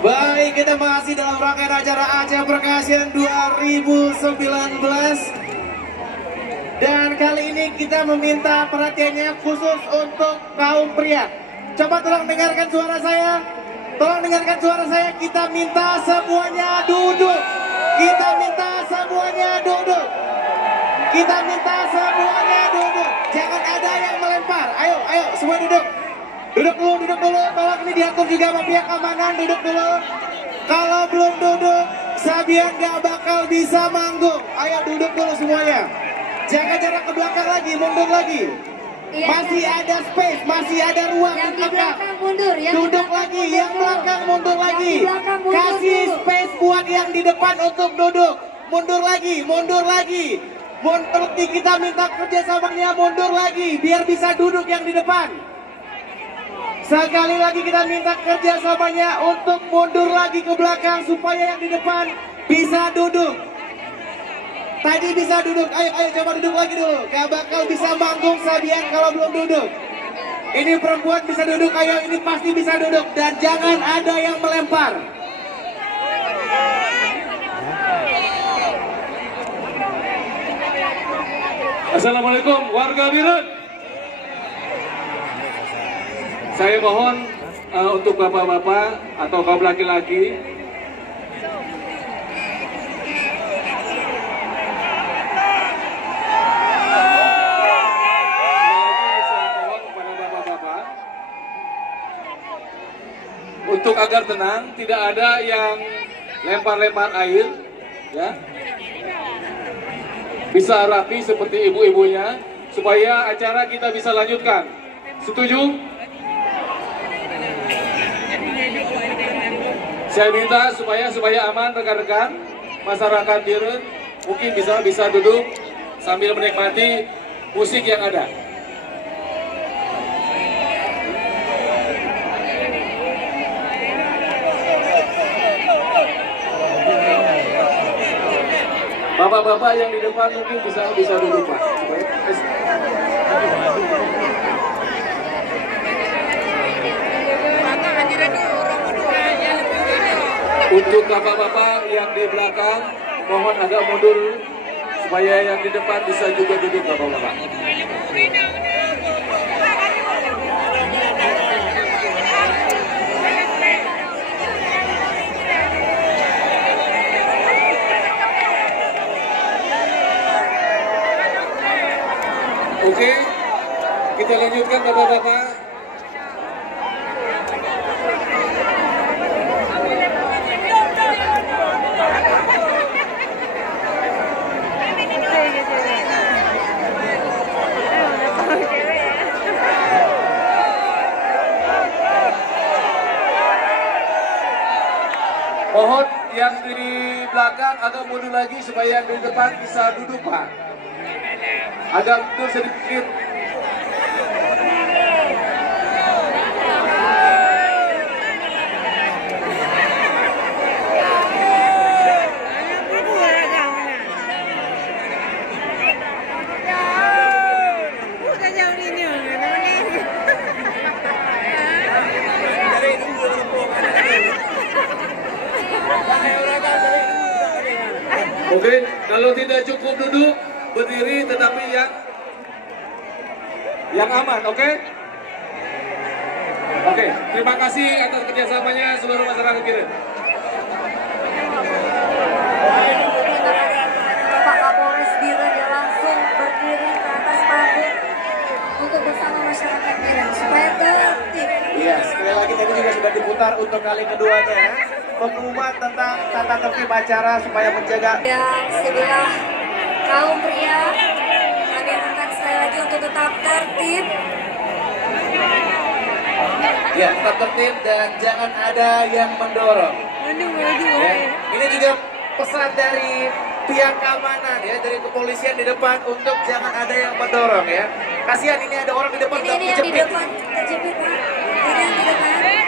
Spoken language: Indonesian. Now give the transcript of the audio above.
Baik, kita masih dalam rangkaian acara Aceh Percussion 2019. Dan kali ini kita meminta perhatiannya khusus untuk kaum pria. Coba tolong dengarkan suara saya. Tolong dengarkan suara saya. Kita minta semuanya duduk. Kita minta semuanya duduk. Kita minta semuanya duduk. Jangan ada yang melempar. Ayo, ayo, semua duduk. Duduk dulu, duduk dulu. Tolong ini diatur juga sama pihak keamanan. Duduk dulu. Kalau belum duduk, Sabian gak bakal bisa manggung. Ayo duduk dulu semuanya. Jaga jarak ke belakang lagi, mundur lagi. Iya, masih ada space, masih ada ruang yang di di belakang mundur, yang duduk di belakang lagi, mundur yang dulu. belakang mundur lagi. Yang di belakang mundur Kasih dulu. space buat yang di depan untuk duduk. Mundur lagi, mundur lagi. Mundur lagi, kita minta kerjasamanya mundur lagi, biar bisa duduk yang di depan. Sekali lagi kita minta kerjasamanya untuk mundur lagi ke belakang supaya yang di depan bisa duduk. Tadi bisa duduk, ayo coba duduk lagi dulu. Gak bakal bisa manggung Sabian kalau belum duduk. Ini perempuan bisa duduk, ayo ini pasti bisa duduk. Dan jangan ada yang melempar. Assalamualaikum warga Biren. Saya mohon untuk bapak-bapak atau kaum laki-laki untuk agar tenang, tidak ada yang lempar-lempar air, ya. Bisa rapi seperti ibu-ibunya, supaya acara kita bisa lanjutkan. Setuju? Saya minta supaya aman rekan-rekan, masyarakat Biren mungkin bisa duduk sambil menikmati musik yang ada. Bapak-bapak yang di depan mungkin bisa duduk, Pak. Untuk bapak-bapak yang di belakang, mohon agak mundur supaya yang di depan bisa juga duduk, bapak-bapak. Oke, kita lanjutkan bapak-bapak. Mohon yang di belakang agak mundur lagi supaya yang di depan bisa duduk, Pak. Agak mundur sedikit. Oke, kalau tidak cukup duduk, berdiri tetapi yang aman, oke? Oke, terima kasih atas kerjasamanya seluruh masyarakat Biren. Bapak Kapolres Biren dia langsung berdiri ke atas panggung untuk bersama masyarakat Biren supaya tertib. Iya, sekali lagi tadi juga sudah diputar untuk kali keduanya. Pengumuman tentang tata tertib acara supaya menjaga. Dan sebelah kaum pria, kami akan sekali lagi untuk tetap tertib. Ya, tetap tertib dan jangan ada yang mendorong. Ya, ini juga pesan dari pihak keamanan ya, dari kepolisian di depan untuk jangan ada yang mendorong ya. Kasihan ini ada orang di depan Ini yang di depan terjepit, Pak. Ini yang di depan.